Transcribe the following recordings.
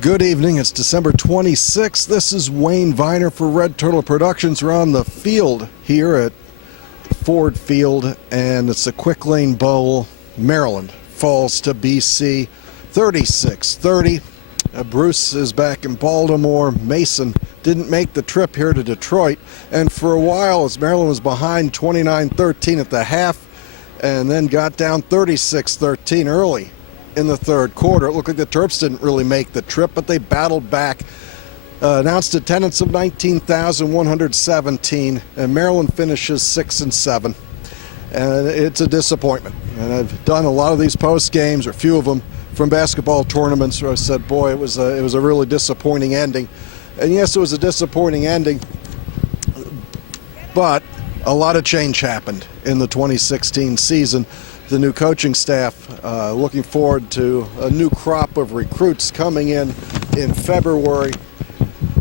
Good evening. It's December 26th. This is Wayne Viener for Red Turtle Productions. We're on the field here at Ford Field, and it's a Quick Lane Bowl. Maryland falls to BC 36-30. Bruce is back in Baltimore. Mason didn't make the trip here to Detroit, and for a while, as Maryland was behind 29-13 at the half, and then got down 36-13 early in the third quarter. It looked like the Terps didn't really make the trip, but they battled back. Announced attendance of 19,117, and Maryland finishes 6-7. And it's a disappointment. And I've done a lot of these post games, or a few of them, from basketball tournaments where I said, boy, it was a really disappointing ending. And yes, it was a disappointing ending, but a lot of change happened in the 2016 season. The new coaching staff looking forward to a new crop of recruits coming in February.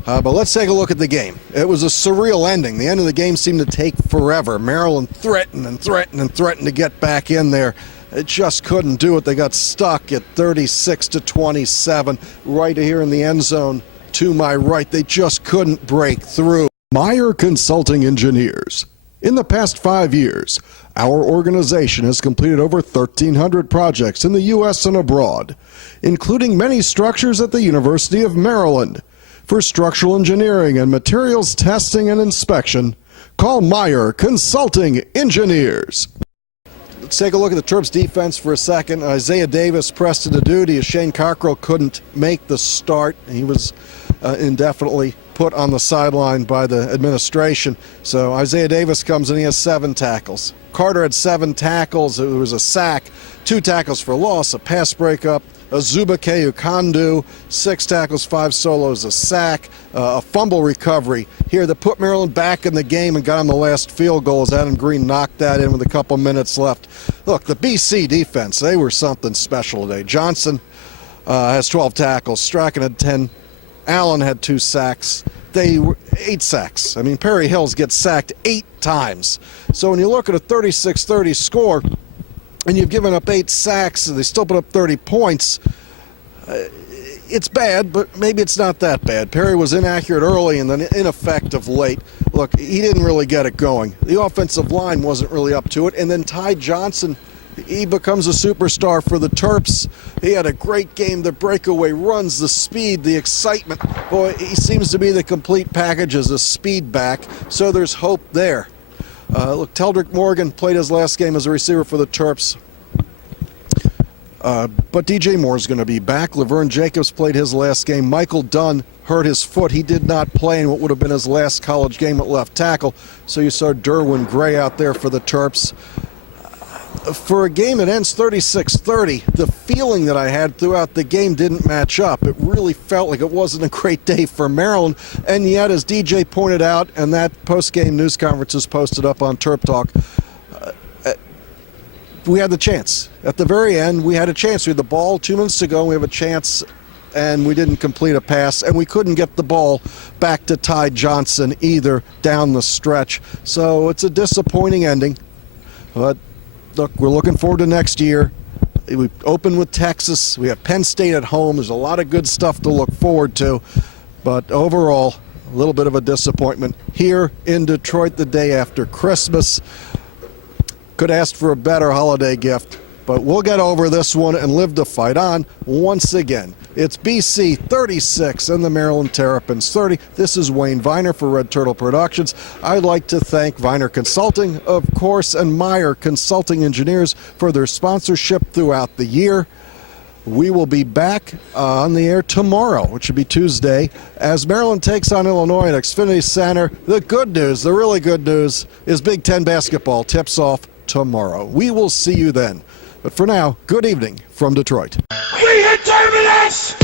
But let's take a look at the game. It was a surreal ending. The end of the game seemed to take forever. Maryland threatened to get back in there. It just couldn't do it. They got stuck at 36-27 right here in the end zone to my right. They just couldn't break through. Meyer Consulting Engineers. In the past 5 years, our organization has completed over 1,300 projects in the U.S. and abroad, including many structures at the University of Maryland. For structural engineering and materials testing and inspection, call Meyer Consulting Engineers. Let's take a look at the Terps defense for a second. Isaiah Davis pressed into duty as Shane Cockrell couldn't make the start. He was indefinitely put on the sideline by the administration. So Isaiah Davis comes in, he has 7 tackles. Carter had 7 tackles. There was a sack, 2 tackles for loss, a pass breakup, a Zubake Ukandu, 6 tackles, 5 solos, a sack, a fumble recovery here that put Maryland back in the game and got on the last field goal as Adam Green knocked that in with a couple minutes left. Look, the BC defense, they were something special today. Johnson has 12 tackles, Strachan had 10, Allen had 2 sacks. They were 8 sacks. I mean, Perry Hills gets sacked 8 times. So when you look at a 36-30 score, and you've given up 8 sacks, and they still put up 30 points, it's bad, but maybe it's not that bad. Perry was inaccurate early and then ineffective late. Look, he didn't really get it going. The offensive line wasn't really up to it, and then Ty Johnson, he becomes a superstar for the Terps. He had a great game, the breakaway runs, the speed, the excitement. Boy, he seems to be the complete package as a speed back, so there's hope there. Look, Teldrick Morgan played his last game as a receiver for the Terps. But DJ Moore's going to be back. Laverne Jacobs played his last game. Michael Dunn hurt his foot. He did not play in what would have been his last college game at left tackle. So you saw Derwin Gray out there for the Terps. For a game that ends 36-30, the feeling that I had throughout the game didn't match up. It really felt like it wasn't a great day for Maryland, and yet, as DJ pointed out, and that post-game news conference is posted up on TerpTalk, we had the chance. At the very end, we had a chance. We had the ball 2 minutes to go, we have a chance, and we didn't complete a pass, and we couldn't get the ball back to Ty Johnson either down the stretch. So it's a disappointing ending, but look, we're looking forward to next year. We open with Texas. We have Penn State at home. There's a lot of good stuff to look forward to. But overall, a little bit of a disappointment here in Detroit the day after Christmas. Could ask for a better holiday gift, but we'll get over this one and live to fight on once again. It's BC 36 and the Maryland Terrapins 30. This is Wayne Viener for Red Turtle Productions. I'd like to thank Viener Consulting, of course, and Meyer Consulting Engineers for their sponsorship throughout the year. We will be back on the air tomorrow, which will be Tuesday, as Maryland takes on Illinois at Xfinity Center. The good news, the really good news, is Big Ten basketball tips off tomorrow. We will see you then. But for now, good evening from Detroit. We hit Terminus!